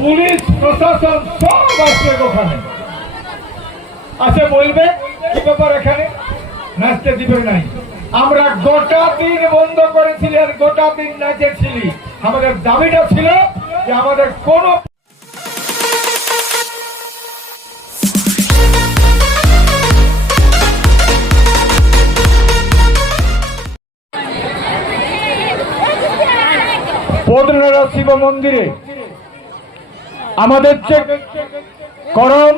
Police, প্রশাসন, সব আসবে ওখানে। আছে বলবে কি ব্যাপার এখানে নাচতে দিবে নাই। আমরা গোটা দিন বন্ধ করেছিলি আর গোটা দিন নাচেছিলি। আমাদের দাবিটা ছিল যে আমাদের কোনো পদ্মনারা শিব মন্দিরে। আমাদের যে করম,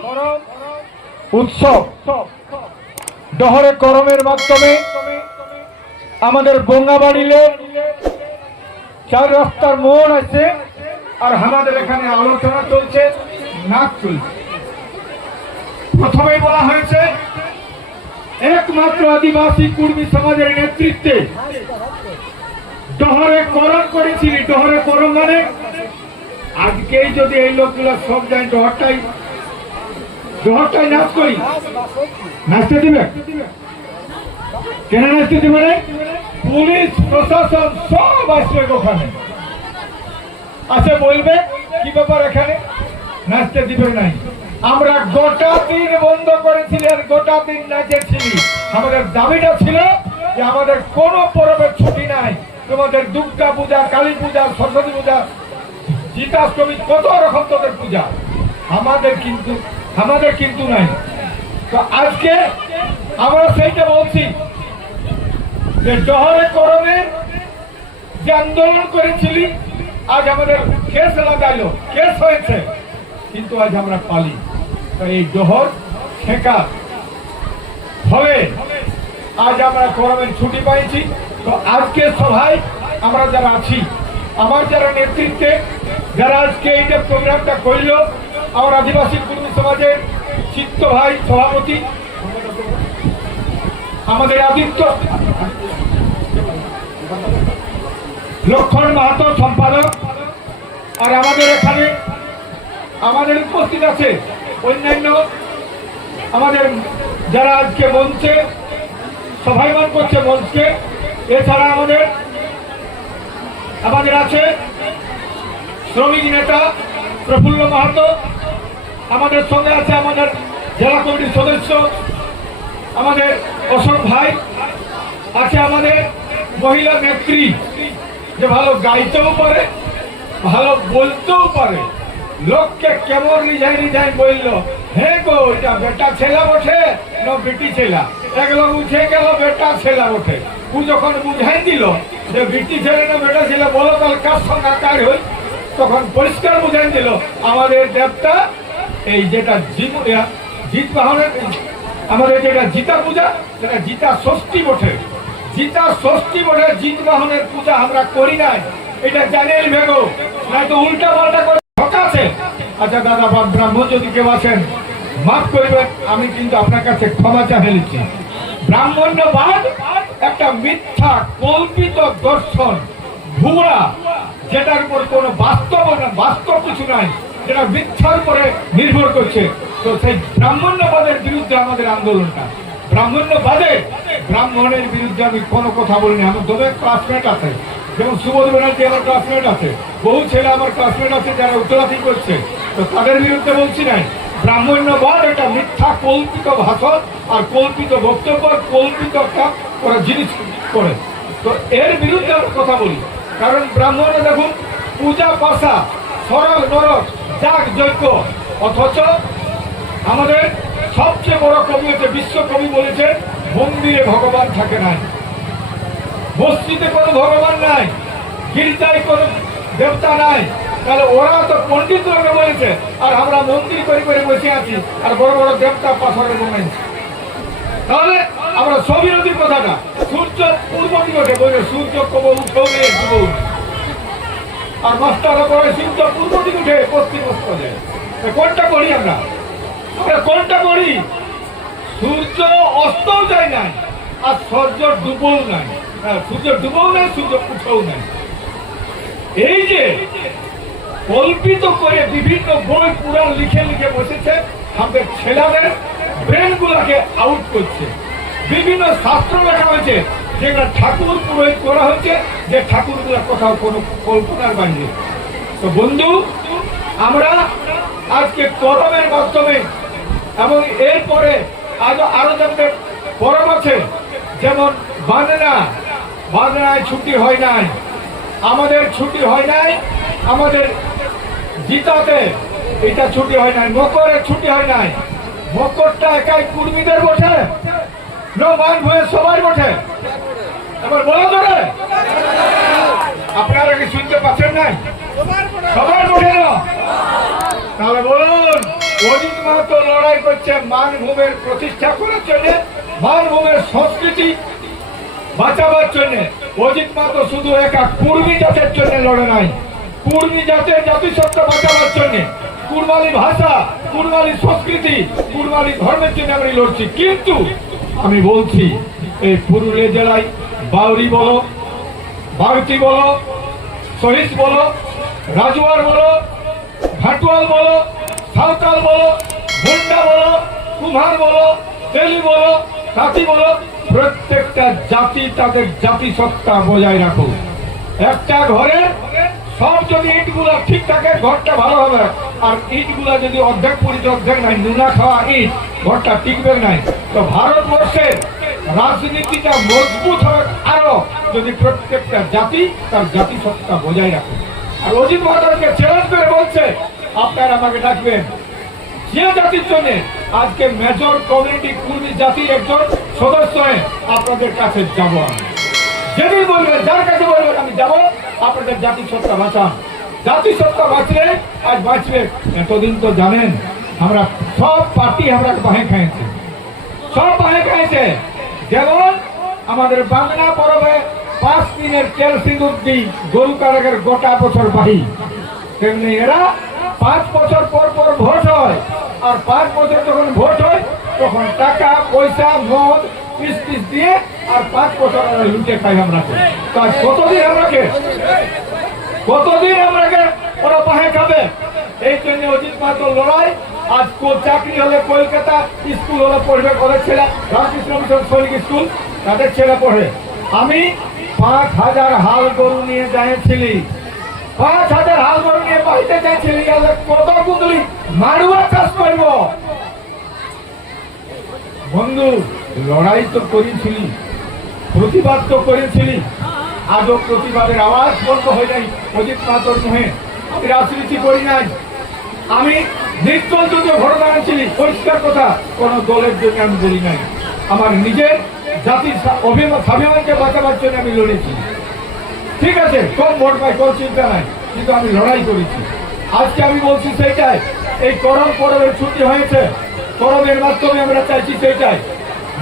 উৎসব, ডহরে করমের মাধ্যমে আমাদের গঙ্গাবাড়িলে চার রাস্তার মোড় আছে আর আমাদের এখানে আলোচনা চলছে, নাচ চলছে। প্রথমেই বলা হয়েছে, একমাত্র আদিবাসী কুর্মী সমাজের নেতৃত্বে ডহরে করম করেছিলি ডহরে করম মানে? আজকেই যদি এই লোকগুলো সব যায়, ডহরটাই ডহরটাই নাচ করি। নাচতে দিবে? কেন নাচতে দিবে না পুলিশ, প্রশাসন সব আসবে ওখানে। আছে বলবে কি ব্যাপার এখানে? নাচতে দিবে নাই আমরা গোটা দিন বন্ধ করেছিলি আর গোটা দিন নাচেছিলি। আমাদের দাবিটা ছিল যে আমাদের কোনো পরবের ছুটি নাই। তোমাদের দুর্গা পূজা, কালী পূজা, সরস্বতী পূজা জিতাষ্টমী কত রকম তোদের পূজা? আমাদের কিন্তু আমাদের কিন্তু নাই। তো আজকে আমরা সেইটা বলছি যে ডহরে করমে যে আন্দোলন করেছিলি, আজ আমাদের কেস লাগাইলো। কেস হয়েছে, কিন্তু আজ আমরা পালি। এই ডহর ঠেকা। ফলে আজ আমরা করমের ছুটি পাইছি। তো আজকে সভায় আমরা যারা আছি, আমার যারা নেতৃত্বে, যারা আজকে এইটা প্রোগ্রামটা করল, আমার আদিবাসী কর্মী সমাজের চিত্ত ভাই সভাপতি, আমাদের আদিত্য, লক্ষণ মাহাতো সম্পাদক, আর আমাদের এখানে, আমাদের উপস্থিত আছে অন্যান্য, আমাদের যারা আজকে মঞ্চে সভায়মান করছে মঞ্চকে এছাড়া আমাদের আমাদের আছে শ্রমিক নেতা প্রফুল্ল মাহাতো। আমাদের সঙ্গে আছে আমাদের জেলা কমিটির সদস্য, আমাদের অশোক ভাই, আছে আমাদের মহিলা নেত্রী, যে ভালো গাইতেও পারে, ভালো বলতেও পারে। লোককে কেমন রিঝাই রিঝাই বলল হে গো, এটা বেটা ছেলা বটে, না বেটি ছেলা? এগুলো উঠে গেল, বেটা ছেলা বটে ও যখন বুঝাই দিল যে না বেটা ছেলে, বলো তাহলে কার সঙ্গে কার হই? তখন পরিষ্কার বুঝাই দিল, আমাদের দেবতা এই যেটা জিত জিত বাহনের আমাদের যেটা জিতা পূজা, সেটা জিতা ষষ্ঠী বটে। জিতা ষষ্ঠী বটে, জিত বাহনের পূজা আমরা করি নাই। এটা জানেন ভেগো না তো উল্টা পাল্টা করে ঠকাছে। আচ্ছা দাদা ব্রাহ্মণ যদি কেউ আছেন মাফ করবেন, আমি কিন্তু আপনার কাছে ক্ষমা চাহে নিচ্ছি। ব্রাহ্মণ্যবাদ একটা মিথ্যা, কল্পিত দর্শন, ভুয়া, যেটার উপর কোনো বাস্তব বাস্তব কিছু নাই, যেটা মিথ্যার উপরে নির্ভর করছে। তো সেই ব্রাহ্মণ্যবাদের বিরুদ্ধে আমাদের আন্দোলনটা। ব্রাহ্মণ্যবাদে, ব্রাহ্মণের বিরুদ্ধে আমি কোনো কথা বলিনি। আমার দমে ক্লাসমেট আছে, যেমন সুবোধ ব্যানার্জি আমার ক্লাসমেট আছে, বহু ছেলে আমার ক্লাসমেট আছে যারা উত্তরাধি করছে তো তাদের বিরুদ্ধে বলছি নাই। ব্রাহ্মণ্যবাদ একটা মিথ্যা, কল্পিত ভাষণ আর কল্পিত বক্তব্য, কল্পিত একটা ওরা জিনিস করে। তো এর বিরুদ্ধে আমরা কথা বলি। কারণ ব্রাহ্মণে দেখুন, পূজা পাশা, সরল নরক, যাগ যজ্ঞ। অথচ আমাদের সবচেয়ে বড় কবি হচ্ছে, বিশ্বকবি বলেছে মন্দিরে ভগবান থাকে নাই। মসজিদে কোনো ভগবান নাই, গির্জায় কোনো দেবতা নাই। তাহলে ওরা তো পণ্ডিত লোকে বলেছে আর আমরা মন্দির করে করে বসে আছি। আর বড় বড় দেবতা পাথরে বানাইছি তাহলে আমরা সবিরোধী কথাটা সূর্য পূর্ব দিকে বলে সূর্য কব উঠেও নেই ডুবেও নেই। আর মাস্টাররা করে সূর্য পূর্ব দিকে উঠে পশ্চিম কোনটা করি আমরা? আমরা কোনটা করি সূর্য অস্ত যায় নাই আর সূর্য ডুবও নাই। হ্যাঁ, সূর্য ডুবও নাই সূর্য উঠেও নাই। এই যে কল্পিত করে বিভিন্ন বই পুরাণ লিখে লিখে বসেছে। আমাদের ছেলেদের ব্রেন গুলাকে আউট করছে। বিভিন্ন শাস্ত্র লেখা হয়েছে, যেগুলো ঠাকুর পুরোহিত করা হয়েছে, যে ঠাকুরগুলা কোথাও কোনো কল্পনার বাইরে। তো বন্ধু, আমরা আজকে করমের মাধ্যমে এবং এরপরে আরও আরও যেমন পরম আছে, যেমন বাঁধনা বাঁধনায় ছুটি হয় নাই আমাদের ছুটি হয় নাই, আমাদের গীতাতে এটা ছুটি হয় নাই মকরের ছুটি হয় নাই। মকরটা একাই কুর্মীদের বসে মান ভয়ে সবাই বসে। এবার বলো ধরে। আপনারা কি শুনতে পাচ্ছেন নাই? সবার বসে না তাহলে বলুন, অজিত মাহাতো লড়াই করছে মানভূমের প্রতিষ্ঠা করার জন্য, মানভূমের সংস্কৃতি বাঁচাবার জন্য। অজিত মাহাতো শুধু একা। কুর্মী জাতের জন্য লড়ে নাই। কুর্মী জাতের জাতিসত্তা বাঁচাবার জন্য। কুরবালি ভাষা কুরবালি সংস্কৃতি কুরবালি ধর্মের জন্য আমি লড়ছি। কিন্তু আমি বলছি, এই পুরুলিয়া জেলায় বাউরি বলো ভারতী বলো, সহিস বলো, রাজুয়ার বলো, ঘাটুয়াল বলো, সাঁওতাল বলো, মুন্ডা বলো কুমার বলো, তেলি বলো তাঁতি বলো প্রত্যেকটা জাতি তাদের জাতিসত্তা বজায় রাখো একটা ঘরে সব যদি ইটগুলা ঠিক থাকে, ঘরটা ভালো হবে। আর ইটগুলা যদি অর্ধেক পরিচয় অর্ধেক নাই, নুনা খাওয়া ইট, ঘরটা টিকবে নাই। তো ভারতবর্ষের রাজনীতিটা মজবুত হবে আরও যদি প্রত্যেকটা জাতি তার জাতিসত্তা বজায় রাখে। আর অজিত মাতারকে চ্যালেঞ্জ করে বলছে, আপনারা আমাকে ডাকবেন। যে জাতির জন্য আজকে মেজর কমিউনিটি কুর্মী জাতির একজন সদস্য হয়ে আপনাদের কাছে যাব আমি। যেদিন বলবেন যার কাছে বলবেন আমি যাব, আপনাদের জাতিসত্তা বাঁচান। জাতিসত্তা বাঁচলে আজ বাঁচবে এতদিন তো জানেন, আমরা সব পার্টি আমরা বাহে খাইছি সব বাহে খাইছে যেমন আমাদের বাংলা পরবে পাঁচ দিনের তেল সিঁদুর দিই গরু কারাগের গোটা বছর বাহি। তেমনি এরা পাঁচ বছর পর আর পাঁচ বছর যখন ভোট হয়, তখন টাকা, পয়সা, মদ পিস দিয়ে আর পাঁচ বছর আমরা লুটে খাই আমরা আজ কতদিন আমরাকে কতদিন আমরাকে ওরা পাহে খাবে। এই জন্য অজিত মাত্র লড়াই। আজ চাকরি হলে কলকাতা স্কুল হলে পড়বে ওদের ছেলে, রামকৃষ্ণ মিশন সৈনিক স্কুল, তাদের ছেলে পড়ে। আমি পাঁচ হাজার হাল গরু নিয়ে যাইছিলি। পাঁচ হাজার হাল গরু নিয়ে বাড়িতে যাইছিলি কত গুদলি, মারুয়া চাষ করব। বন্ধু, লড়াই তো করেছিলি, প্রতিবাদ তো করেছিলি। আজও প্রতিবাদের আওয়াজ বন্ধ হয়ে যায় অজিত মাতর মুহে রাজনীতি করি নাই। আমি নির্দল যদি ঘটনা আনছিলি, পরিষ্কার কথা, কোন দলের জন্য আমি বলি নাই। আমার নিজের জাতির অভিমান স্বাভিমানকে বাঁচাবার জন্য আমি লড়েছি। ঠিক আছে, কম ভোট পাই, কোন চিন্তা নাই। কিন্তু আমি লড়াই করেছি। আজকে আমি বলছি সেইটাই, এই করম পরবের ছুটি হয়েছে করমের মাধ্যমে আমরা চাইছি সেইটাই।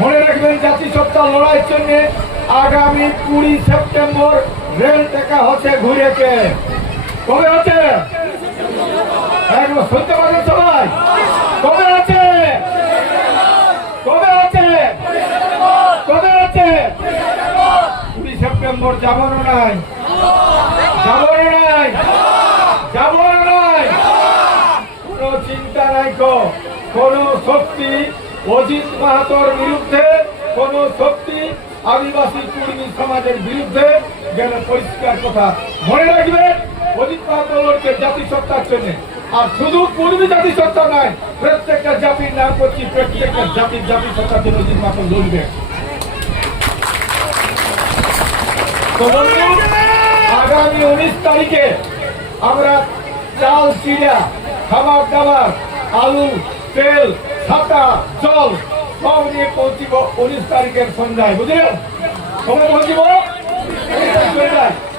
মনে রাখবেন, জাতিসত্তা লড়াইয়ের জন্য আগামী কুড়ি সেপ্টেম্বর রেল দেখা হচ্ছে ঘুরেকে কবে হচ্ছে? শুনতে পারেন সবাই কবে আছে কবে আছে কবে আছে সেপ্টেম্বর যাবানো নাই। যাবানো নাই। যাবানো নাই। কোনো চিন্তা নাই কোনো শক্তি অজিত মাহাতোর বিরুদ্ধে, কোনো শক্তি আদিবাসী কুর্মী সমাজের বিরুদ্ধে গেলে পরিষ্কার কথা মনে রাখবেন অজিত মাহাতো লড়ছে জাতিসত্তার জন্য। আর শুধু কুর্মী জাতিসত্তা নয়, প্রত্যেকটা জাতির নাম করছি, প্রত্যেকটা জাতির জাতিসত্তার জন্য অজিত মাহাতো লড়বে তো বন্ধু, আগামী উনিশ তারিখে আমরা চাল, চিড়া খাবার দাবার, আলু, তেল, ছাতা, জল সব নিয়ে পৌঁছিব উনিশ তারিখের সন্ধ্যায়, বুঝলেন? কবে পৌঁছিব?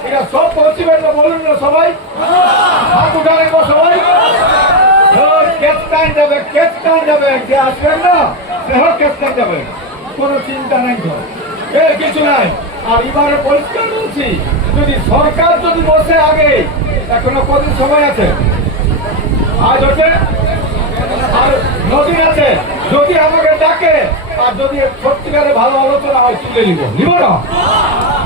এটা সব পৌঁছিবেন না বলুন না সবাই। হাত উঠা রাখব সবাই। ওই যাবে কেতকান যাবে যে আসবেন না সেহ কেতকান যাবে কোনো চিন্তা নাই তো। এ, কিছু নাই। আর এবারে পরিষ্কার বলছি, যদি সরকার যদি বসে আগে, এখনও কদিন সময় আছে? আজ হচ্ছে আর নদীন আছে। যদি আমাকে ডাকে, আর যদি সত্যিকারে ভালো আলোচনা হয়, তুলে নিব। নিব না?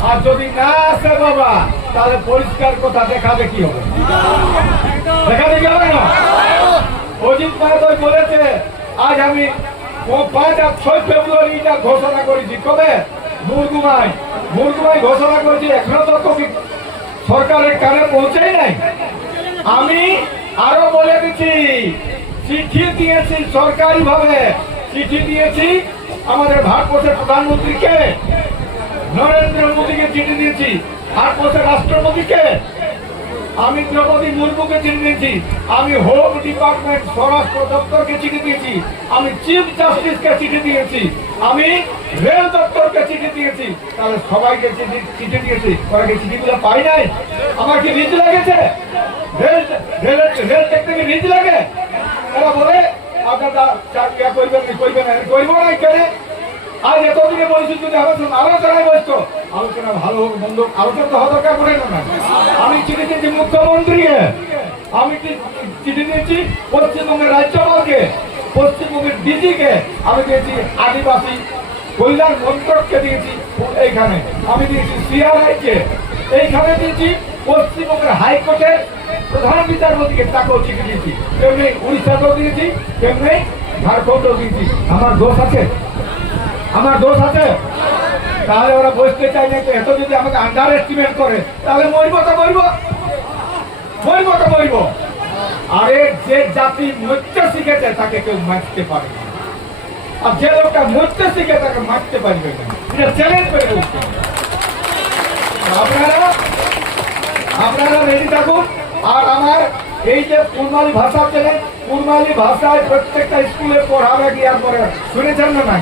আর যদি না আসে বাবা, তাহলে পরিষ্কার কথা দেখাবে কি হবে? দেখা দেখি হবে না? অজিত মাহাতো বলেছে, আজ আমি পাঁচ আর ছয় ফেব্রুয়ারি এটা ঘোষণা করেছি, কবে? মুরগুমাই মুরগুমাই ঘোষণা করছি, এখনও তো সরকারের কানে পৌঁছেই নাই। আমি আরও বলে দিচ্ছি, চিঠি দিয়েছি সরকারি ভাবে চিঠি দিয়েছি আমাদের ভারতবর্ষের প্রধানমন্ত্রীকে, নরেন্দ্র মোদীকে চিঠি দিয়েছি, ভারতবর্ষের রাষ্ট্রপতিকে। আমি দ্রৌপদী মুর্মুকে চিঠি দিয়েছি। আমি হোম ডিপার্টমেন্ট স্বরাষ্ট্র দপ্তরকে চিঠি দিয়েছি। আমি চিফ জাস্টিসকে চিঠি দিয়েছি। আমি রেল দপ্তরকে চিঠি দিয়েছি। তাহলে সবাইকে চিঠি দিয়েছি। ওরা কি চিঠিগুলো পাই নাই? আমার কি রিজ লেগেছে? রেল দেখতে কি রিজ লাগে? ওরা বলে, আপনারা করবেন করবেন করব না কেন আজ এতদিনে বলছি যদি আলোচনা আলোচনায় বসতো আলোচনা ভালো হোক, মন্দ আলোচনা তো হওয়া দরকার পড়ে না আমি চিঠি দিয়েছি মুখ্যমন্ত্রীকে। আমি চিঠি দিয়েছি পশ্চিমবঙ্গের রাজ্যপালকে, পশ্চিমবঙ্গের ডিজিকে। আমি দিয়েছি আদিবাসী কল্যাণ মন্ত্রককে দিয়েছি এইখানে। আমি দিয়েছি সিআরআই কে এইখানে দিয়েছি পশ্চিমবঙ্গের হাইকোর্টের প্রধান বিচারপতিকে, তাকেও চিঠি দিয়েছি। তেমনি উড়িষ্যাতেও দিয়েছি, তেমনি ঝাড়খণ্ডও দিয়েছি। আমার দোষ আছে? আমার দোষ আছে? তাহলে ওরা বসতে চাই না এত যদি আমাকে আন্ডার এস্টিমেট করে, তাহলে মরবো তো মরবো। মরবো তো মরবো। আরে যে জাতি মরতে শিখেছে, তাকে কেউ মারতে পারে আর যে লোকটা মরতে শিখে তাকে মারতে পারবে এটা চ্যালেঞ্জ করে বলছে। আপনারা আপনারা রেডি থাকুন। আর আমার এই যে কুরমালি ভাষা চ্যানেল কুরমালি ভাষায় প্রত্যেকটা স্কুলে পড়াবে গিয়ার পরে শুনেছেন না নাই?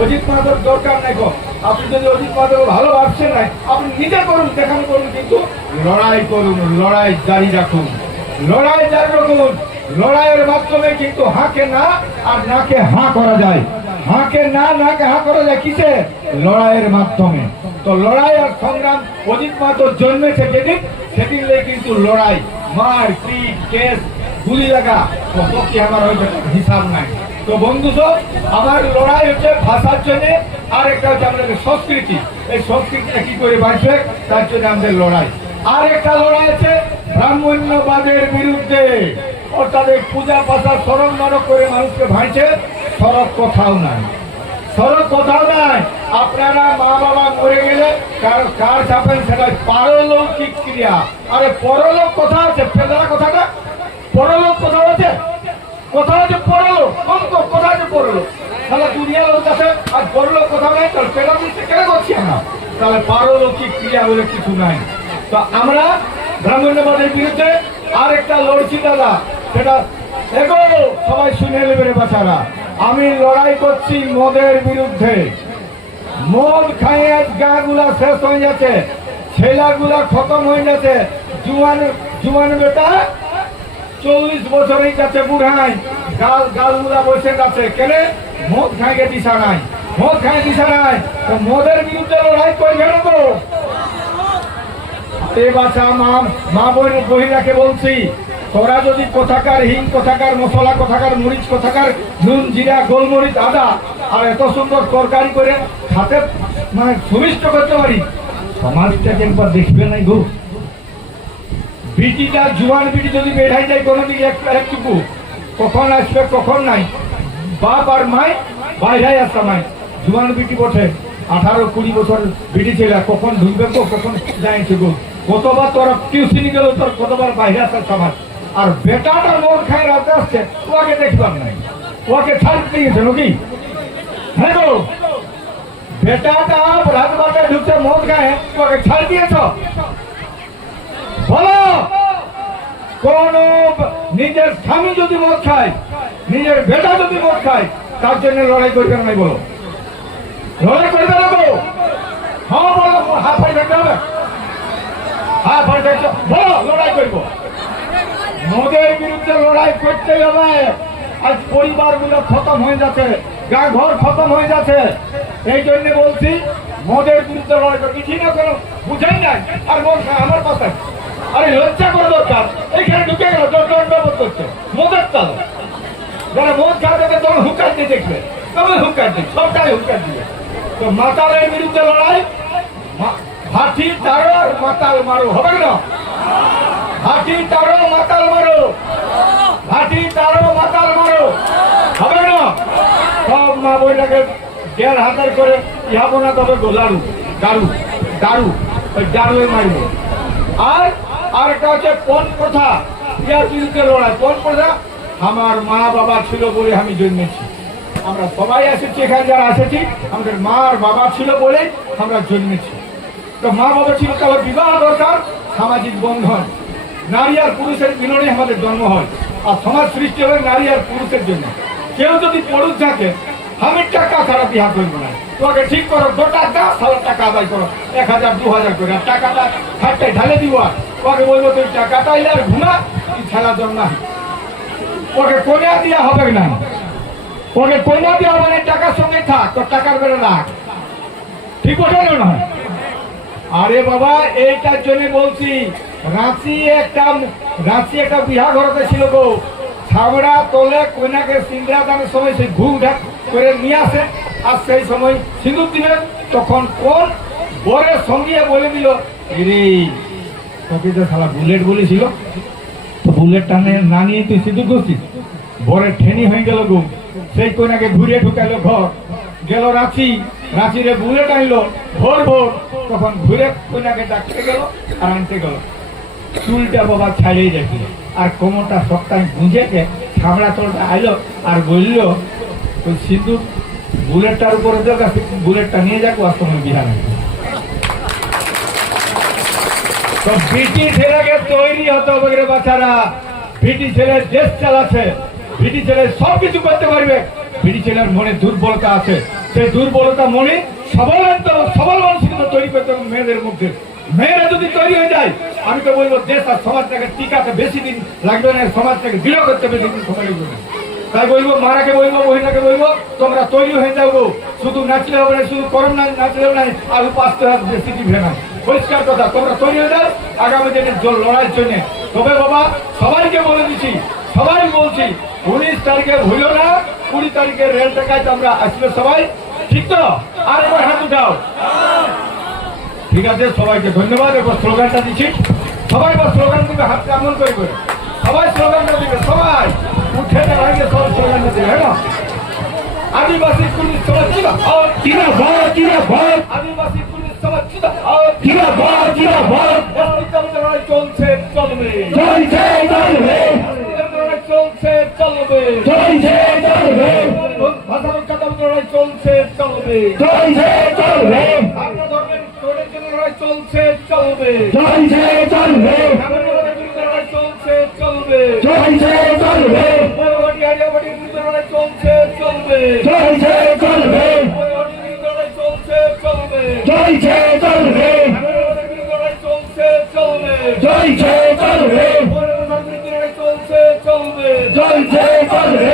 অজিত মাধব দরকার নাই গো। আপনি যদি অজিত মাধব ভালো ভাবছেন নাই, আপনি নিজে করুন, দেখানো করুন কিন্তু। লড়াই করুন, লড়াই জারি রাখুন। লড়াই জারি রাখুন। লড়াইয়ের মাধ্যমে কিন্তু হাঁকে না, আর নাকে হাঁ করা যায়। হাঁকে না, নাকে হাঁ করা যায় কিসে? লড়াইয়ের মাধ্যমে। তো লড়াই আর সংগ্রাম অজিত মাত্র জন্মেছে যেদিন সেদিন কিন্তু লড়াই মার পিট কেস গুলি লাগা। কত কি আমার হয়েছে হিসাব নাই। তো বন্ধু সব, আমার লড়াই হচ্ছে ভাষার জন্য, আর একটা হচ্ছে আমাদের সংস্কৃতি। এই সংস্কৃতিটা কি করে বাঁচবে? তার জন্য আমাদের লড়াই। আর একটা লড়াই আছে ব্রাহ্মণ্যবাদের বিরুদ্ধে। অর্থাৎ এই পূজা পাশা সরম নরক করে মানুষকে ভাঙছে। সড়ক কোথাও নাই। সড়ক কোথাও নাই। আপনারা মা বাবা মরে গেলে কার কার সেটা পারলৌকিক ক্রিয়া? আরে পরলোক কোথা আছে পেদরা কথাটা পরলোক কোথাও আছে? কোথাও আছে পরলোক কোন কো- কোথায় আছে পরলোক তাহলে দুনিয়া লোক আছে, আর পরলোক কোথাও নাই, তাহলে দিচ্ছে কেন করছি আমরা? তাহলে পারলৌকিক ক্রিয়া বলে কিছু নাই। তো আমরা ব্রাহ্মণ্যবাদের বিরুদ্ধে আরেকটা লড়ছি দাদা, সেটা এগো সবাই শুনে নেবে রে বাচ্চারা। আমি লড়াই করছি মদের বিরুদ্ধে। মদ খাইয়ে গাগুলা শেষ হয়ে যাচ্ছে, ছেলাগুলা খতম হয়ে যাচ্ছে। জুয়ান জুয়ান বেটা চল্লিশ বছর কাছে বুড়াই গাল গালগুলা বসে যাচ্ছে। কেন মদ খাইয়ে দিশা নাই। মদ খাই দিশা নাই। তো মদের বিরুদ্ধে লড়াই করবে না তো? এ বাচ্চা মা মা বোন বহিরাকে বলছি, তোরা যদি কোথাকার হিং, কোথাকার মশলা, কোথাকার মরিচ, কোথাকার নুন, জিরা, গোলমরিচ, আদা, আর এত সুন্দর তরকারি করে খাতে মানে সুমিষ্ট করতে পারি। সমাজটাকে একবার দেখবে নাই গো। বিটিটা জুয়ান বিটি যদি বেড়াই যায় একটু একটুকু কখন আসবে, কখন নাই। বাপ আর মায় বাইরে আসতে নাই জুয়ান বিটি। বসে আঠারো কুড়ি বছর বিটি ছিল কখন ঢুকবে তো কখন যাইছে গো। কতবার তোরা টিউশনি গেল, তোর কতবার বাইরে আসার সমাজ। আর বেটাটা মন খায় রাতে আসছে ওকে দেখবার নাই। ওকে ছাড় দিয়েছে নাকি? হ্যাঁ গো। বেটাটা রাত বাটে ঢুকছে মদ খায় ওকে ছাড় দিয়েছ? বলো নিজের স্বামী যদি মদ খায়, নিজের বেটা যদি মদ খায়, তার জন্য লড়াই করবে না বলো। লড়াই করবে না গো হ্যাঁ বলো, হাত ফাই থাকতে হবে। হাত ফাই থাকতে বলো, লড়াই করব। মদের বিরুদ্ধে লড়াই করতে হবে। আজ পরিবারগুলো খতম হয়ে যাচ্ছে, গা ঘর খতম হয়ে যাচ্ছে। এই জন্য বলছি, মদের বিরুদ্ধে লড়াই করবি। ঠিক কেন, বুঝাই নাই। আর মন আমার কথা আরে লজ্জা করা দরকার। এখানে ঢুকে গেল দণ্ডবোধ করছে। মদের তাল। যারা মদ খাবে তখন হুকার দিয়ে দেখবে। তবে হুকার দিবে সবটাই হুকার দিবে তো মাতালের বিরুদ্ধে লড়াই। হাতি তারো আর মাতাল মারো। হবে না? হাতি তারো মাতাল মারো। হাতি তারো মাতাল মারো। হবে না? সব মা বইটাকে দেড় হাজার করে ইহাবো না তবে গো লাড়ু দারু দারু, ওই দারুয়ে মারব। আর আর একটা হচ্ছে পণ প্রথা। ইয়ার বিরুদ্ধে লড়াই। পণ প্রথা আমার মা বাবা ছিল বলে আমি জন্মেছি। আমরা সবাই এসেছি এখানে, যারা এসেছি, আমাদের মার বাবা ছিল বলে আমরা জন্মেছি। তো মা বাবা ছিল তাহলে বিবাহ দরকার, সামাজিক বন্ধন। নারী আর পুরুষের মিলনে আমাদের জন্ম হয়। আর সমাজ সৃষ্টি হবে নারী আর পুরুষের জন্য। কেউ যদি পুরুষ থাকে আমি টাকা ছাড়া বিহা করব না। তোমাকে ঠিক করো, গোটা দশ হাজার টাকা আদায় করো। এক হাজার, দু হাজার করে। আর টাকাটা খাটটায় ঢালে দিব আর। ওকে বলব তুই টাকাটা এলে আর ঘুমা তুই ছাড়া জন্য না ওকে কোনিয়া দেওয়া হবে না। ওকে কোনিয়া দেওয়া হবে না টাকার সঙ্গে থাক, তোর টাকার বেড়ে রাখ ঠিক ওঠে না আরে বাবা, এইটার জন্য বলছি, রাঁচি একটা রাঁচি একটা বিহা ঘরতে ছিল গো। ছাবড়া তোলে কন্যাকে সিন্দরা দানের সময় সেই ঘুম ঢাক করে নিয়ে আসে। আর সেই সময় সিঁদুর দিবেন তখন কোন বরের সঙ্গে বলে দিল তোকে তো সালা বুলেট বলেছিল, তো বুলেট টানে না নিয়ে তুই সিঁদুর করছিস বরের ঠেনি হয়ে গেল গো। সেই কন্যাকে ঘুরিয়ে ঢুকাইলো ঘর। গেল রাঁচি, রাঁচিরে বুলেট আনলো, ভোর ভোর। তখন ঘুরে কন্যাকে ডাকতে গেল আর আনতে গেল। চুলটা বাবা ছাড়িয়ে যাচ্ছিল আর কোমরটা সপ্তাহে গুঁজেকে ছামড়া তোলটা আইলো আর বলল সিন্ধু বুলেটটার উপরে বুলেটটা নিয়ে যাক বিহার তো বিটি ছেলেকে তৈরি হতে হবে বাচ্চারা। বিটি ছেলে দেশ চালাচ্ছে। বিটি ছেলে সব কিছু করতে পারবে। বিটি ছেলের মনে দুর্বলতা আছে। সেই দুর্বলতা মনে সবল আনতে হবে, সবল মানসিকতা তৈরি করতে হবে মেয়েদের মধ্যে। মেয়েরা যদি তৈরি হয়ে যায় আমি তো বলব দেশ আর সমাজটাকে টিকাতে বেশি দিন লাগবে না সমাজটাকে দৃঢ় করতে বেশি দিন সময় লাগবে না। তাই বলব মারাকে বলব মহিলাকে বলব তোমরা তৈরি হয়ে যাব শুধু নাচলে হবে না, শুধু করম না নাচলে হবে না আর উপাসতে হবে বেশি টিভে না পরিষ্কার কথা, তোমরা তৈরি হয়ে যাও। আগামী দিনের লড়াইয়ের জন্য। তবে বাবা, সবাইকে বলে দিচ্ছি সবাই বলছি, উনিশ তারিখে ভুলো না, কুড়ি তারিখে রেল টাকায় আমরা আসলে সবাই। ঠিক তো? আর এবার হাত উঠাও। ঠিক আছে, সবাইকে ধন্যবাদ। এবার স্লোগানটা দিচ্ছি। সবাই এবার স্লোগান দিবে হাত কেমন করে করে। সবাই স্লোগানটা দিবে, সবাই। উঠে দাঁড়িয়ে সব স্লোগানটা দিবে হ্যাঁ আদিবাসী পুলিশ সমাজ জিন্দাবাদ জিন্দাবাদ জিন্দাবাদ আদিবাসী পুলিশ সমাজ জিন্দাবাদ জিন্দাবাদ জিন্দাবাদ অস্তিত্ব লড়াই চলছে চলবে চলছে চলবে লড়াই চলছে চলবে চলছে চলবে ভাষা রক্ষা দাবি লড়াই চলছে চলবে চলছে চলবে আপনার ধর্মের চোরের জন্য লড়াই চলছে চলবে চলছে চলবে চলছে চলবে চলছে চলবে জায়গাবাড়ি লড়াই চলছে চলবে। চলছে চলবে। চলছে চলবে। চলছে চলবে। লড়াই চলছে চলবে। চলছে চলবে। চলছে চলবে। চলছে চলবে।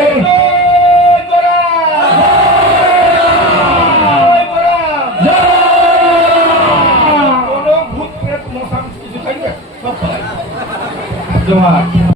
জোহার